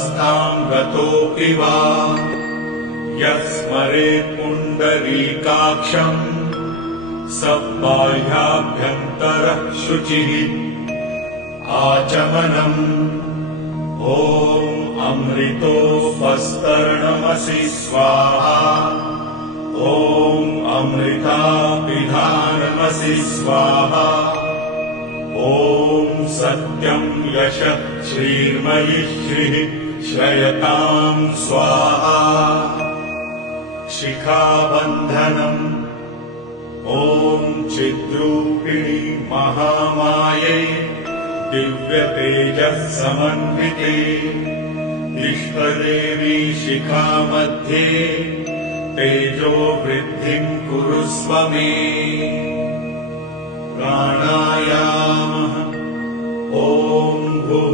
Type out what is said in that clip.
अवस्थां गतोऽपि वा यः स्मरेत् पुण्डरीकाक्षम् स बाह्याभ्यन्तरः शुचिः आचमनम् ॐ अमृतोपस्तरणमसि स्वाहा ॐ अमृताभिधानमसि स्वाहा ॐ सत्यं यशः श्रीर्मयि श्रीः श्रयतां स्वाहा शिखाबन्धनम् ॐ चिद्रूपिणी महामाये दिव्यतेजः समन्विते इष्टदेवी शिखामध्ये तेजो वृद्धिं कुरुस्व मे प्राणायामः ॐ भूः